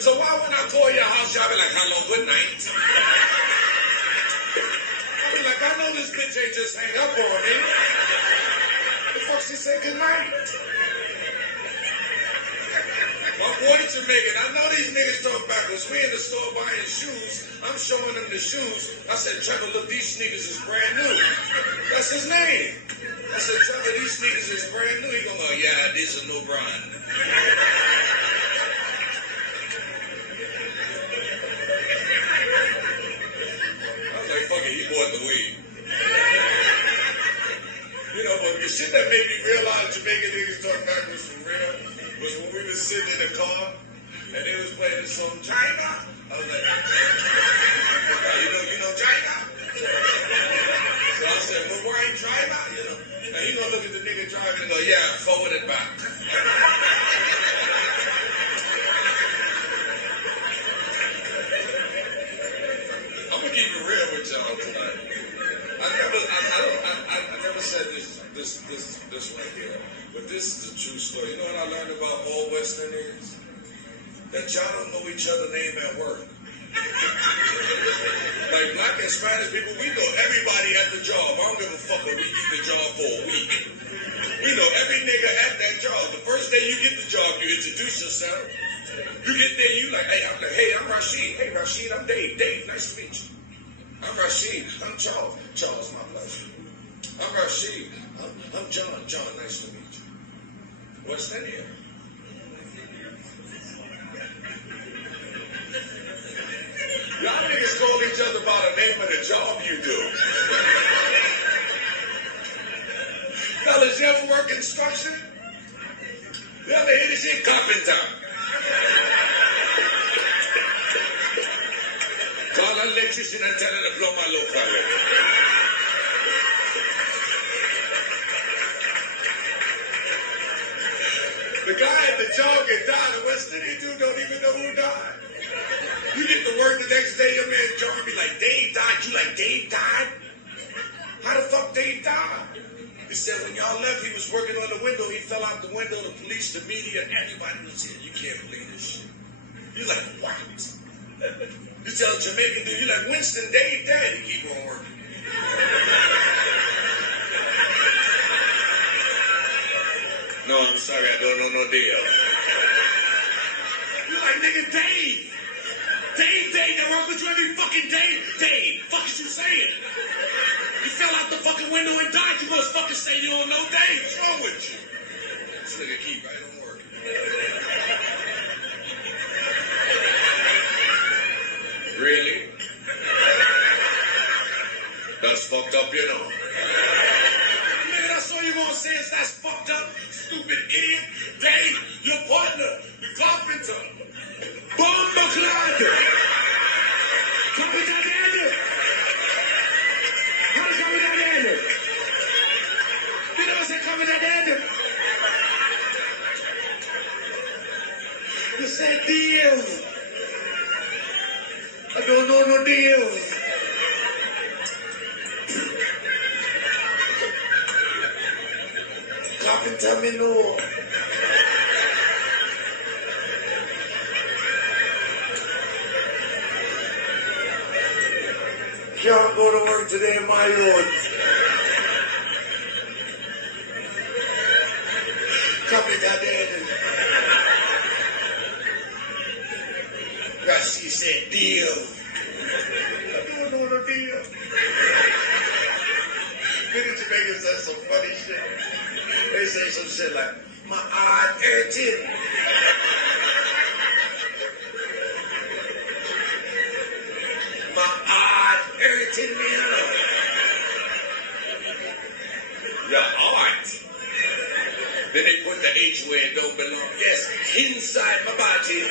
So why when I call your house, y'all be like, hello, good night? I be like, I know this bitch ain't just hang up on me. The fuck she say good night? My boy Jamaican, I know these niggas talk backwards. We in the store buying shoes. I'm showing them the shoes. I said, Trevor, look, these sneakers is brand new. That's his name. I said, Trevor, these sneakers is brand new. He gonna go, yeah, these are no brand. I was like, fuck it, he bought the weed. You know, but the shit that made me realize Jamaican niggas talk backwards for real was when we was sitting in the car and they was playing the song China. I was like, you know China? So I said, well, why ain't China? You know, and he gonna look at the nigga driving and go, yeah, forward it back. I'm gonna keep it real with y'all tonight. I never said this right here, but this is a true story. You know what I learned about all Western niggas? That y'all don't know each other's name at work. Like black and Spanish people, we know everybody at the job. I don't give a fuck if we keep the job for a week. We know every nigga at that job. The first day you get the job, you introduce yourself. You get there, you like, hey, I'm Rashid. Hey, Rashid, I'm Dave. Dave, nice to meet you. I'm Rashid. I'm Charles. Charles, my pleasure. I'm Rashid. I'm John. John, nice to meet you. What's that here? Y'all niggas call each other by the name of the job you do. Fellas, you ever work construction? You ever hear this shit? Carpenter. Call an electrician and tell her to blow my local. The guy at the job get died, and West Indian dude don't even know who died. You get to work the next day, your man John be like, Dave died. You like, Dave died? How the fuck Dave died? He said when y'all left, he was working on the window. He fell out the window. The police, the media, everybody was here. You can't believe this shit. You like, what? You tell a Jamaican dude, you like, Winston, Dave dead. He keep on working. No, I'm sorry, I don't know no deal. You like, nigga, Dave. Dave, they work with you every fucking day. Dave, fuck is you saying? You fell out the fucking window and died. You gonna fucking say you don't know Dave? What's wrong with you? This nigga keep right on working. Really? That's fucked up, you know. Nigga, that's all you gonna say is that's fucked up, stupid idiot. Dave, your partner, the carpenter. Bomba clad! Capitán Daniel! How is Capitán Daniel? You never said Capitán Daniel. You said deal. I don't know no deal. Capitán me know. Can't go to work today, my lord. Capitán Daniel. Rashi said, deal. I don't know the deal. Many Jamaicans say some funny shit. They say some shit like, my eye hurting. Hurting me. Your heart. Then they put the H where it don't belong. Yes, inside my body.